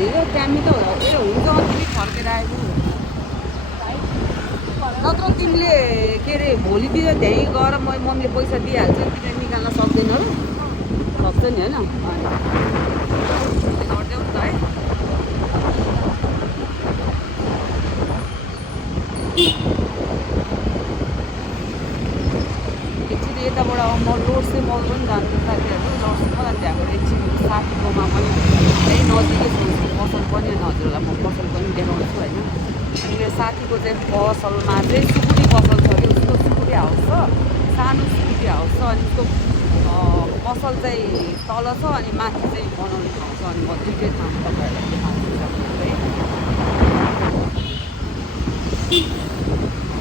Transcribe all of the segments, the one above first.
यो टाइममै त ए हुन्छ तिमी फर्केर आएको नत्र तिमीले के अरे भोलितिर त्यहीँ गएर मम्मीले पैसा दिइहाल्छ तिमीले निकाल्न सक्दैन र सक्छ नि होइन गरिदेऊ नि त है एकछिन यताबाट म लोड्से मल पनि जान्छु साथीहरू लोड्से मलाई त्यहाँबाट एकछिन साथीकोमा पनि त्यही नजिकै छ पसल पनि होइन हजुरलाई म पसल पनि देखाउँछु होइन अनि मेरो साथीको चाहिँ पसलमा चाहिँ सुकुटी पसल छ कि उसको सुकुटी हाउस छ सानो सुकुटी हाउस छ अनि उसको पसल चाहिँ तल छ अनि माथि चाहिँ बनाउने ठाउँ छ अनि म दुइटै ठाउँ तपाईँहरूलाई देखाउँछु है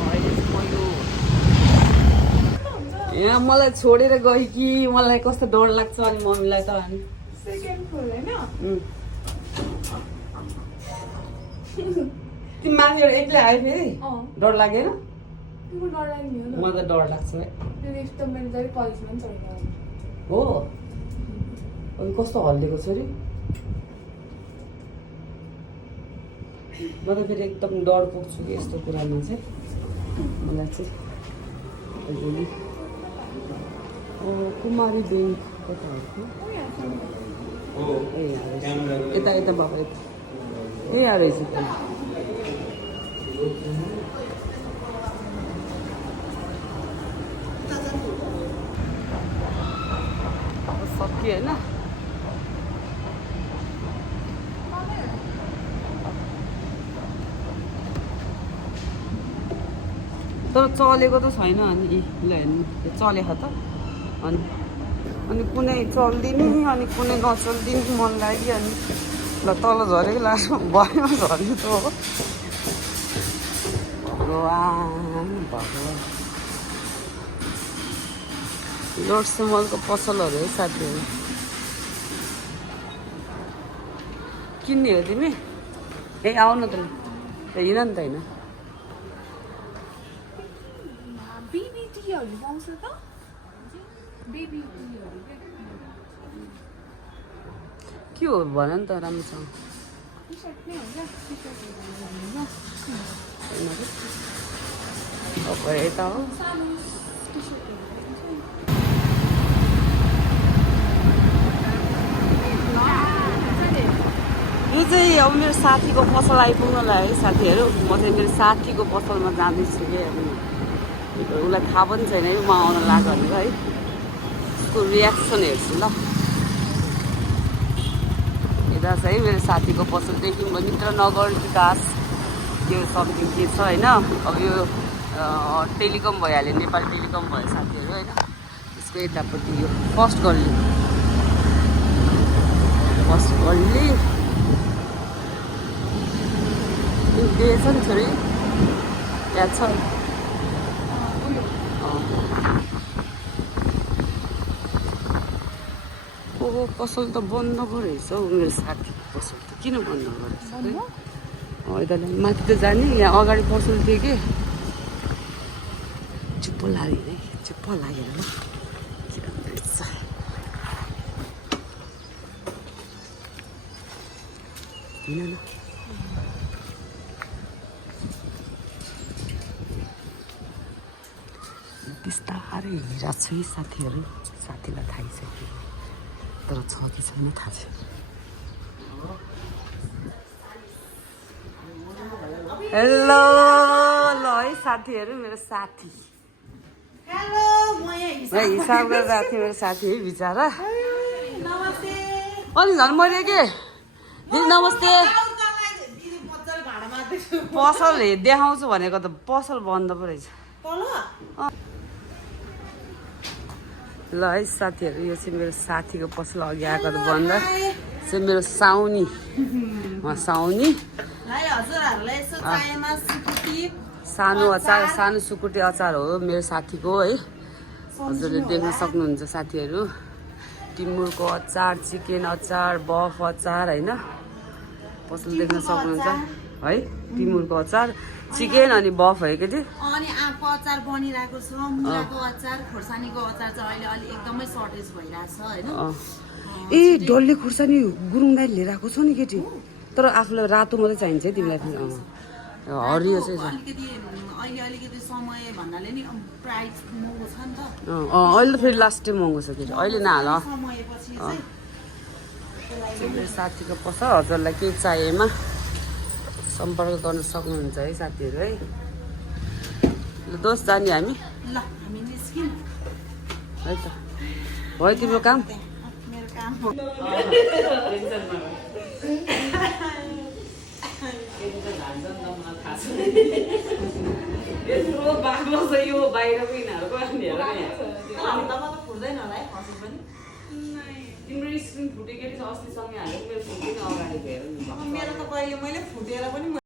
अहिले चाहिँ म यो यहाँ मलाई छोडेर गयो कि मलाई कस्तो डर लाग्छ अनि मम्मीलाई त अनि तिमी माथिबाट एक्लै आयो फेरि डर लागेन मलाई त डर लाग्छ है हो अनि कस्तो हल्लिएको छ अरे म त फेरि एकदम डर पुग्छु कि यस्तो कुरामा चाहिँ मलाई चाहिँ भोलि कुमारी ब्याङ्क कता हो ए यता यता बाबा यता ए रहेछ त सक्यो होइन तर चलेको त छैन अनि ल हेर्नु चलेको त अनि कुनै चल्दिने अनि कुनै नचल्दिने मन लाग्यो अनि ल तल झरेको लाग्छ भएन झर्ने त हो भगवान् भगवान् लोड्से मलको पसलहरू है साथीहरू किन्ने हो तिमी ए आउनु त हिँड नि त होइन के हो भन नि त राम्रोसँग यता हो यो चाहिँ अब मेरो साथीको पसल आइपुग्नलाई है साथीहरू म चाहिँ मेरो साथीको पसलमा जाँदैछु कि अब उसलाई थाहा पनि छैन है म आउन लाग्यो भनेर है उसको रियाक्सन हेर्छु ल यता छ है मेरो साथीको पसलदेखि मित्रनगर विकास त्यो समथिङ के छ होइन अब यो टेलिकम भइहाल्यो नेपाल टेलिकम भयो साथीहरू होइन त्यसको यतापट्टि यो फर्स्ट गल्ली दिएछ नि छोरी याद छ ओहो पसल त बन्द पो रहेछ हौ मेरो साथीको पसल त किन बन्द गरेछ यता माथि त जाने यहाँ अगाडि पसल थियो कि चुप्प लाग्यो है चुप्प लागेर ल के रहेछ किन न बिस्तारै हिँडिरहेको छु है साथीहरू साथीलाई थाहै छ कि तर छ कि छैन थाहा छैन हेलो ल है साथीहरू मेरो साथी हिसाब गरेर आएको थिएँ मेरो साथी है बिचरा अनि झन् मैले के दिदी नमस्ते पसल देखाउँछु भनेको त पसल बन्द पो रहेछ ल है साथीहरू यो चाहिँ मेरो साथीको पसल अघि आएको त बन्द चाहिँ मेरो साउनी साउनी सानो अचार सानो सुकुटी अचार हो मेरो साथीको है हजुरले देख्न सक्नुहुन्छ साथीहरू टिमुरको अचार चिकन अचार बफ अचार होइन पसल देख्न सक्नुहुन्छ है टिमुरको अचार चिकन अनि बफ है के अनि आँपको अचार बनिरहेको छ मुलाको अचार खोर्सानीको अचार चाहिँ अहिले अलि एकदमै सर्टेज भइरहेछ हैन ए डल्ले खुर्सानी गुरुङ दाइ लिएर आएको छ नि केटी तर आफूलाई रातो मात्रै चाहिन्छ है तिमीलाई हरियो चाहिँ अलिकति अहिले अलिकति समय भन्नाले नि प्राइस महँगो छ नि त अहिले त फेरि लास्ट टाइम महँगो छ फेरि अहिले नहाल समयपछि चाहिँ मेरो साथीको पस हजुरलाई केही चाहिएमा सम्पर्क गर्न सक्नुहुन्छ है साथीहरू है ल दोस्त जाने हामी ल हामी निस्कियौँ है त भयो तिम्रो काम मेरो काम हो यत्रो बाक्लो छ यो बाहिर पनि हप्तामा त फुट्दैन होला है खसी पनि तिम्रो स्क्रिन फुटेको अस्तिसँगै हालेको मेरो फुट्दैन अगाडि हेर मेरो त कहिले मैले फुटेर पनि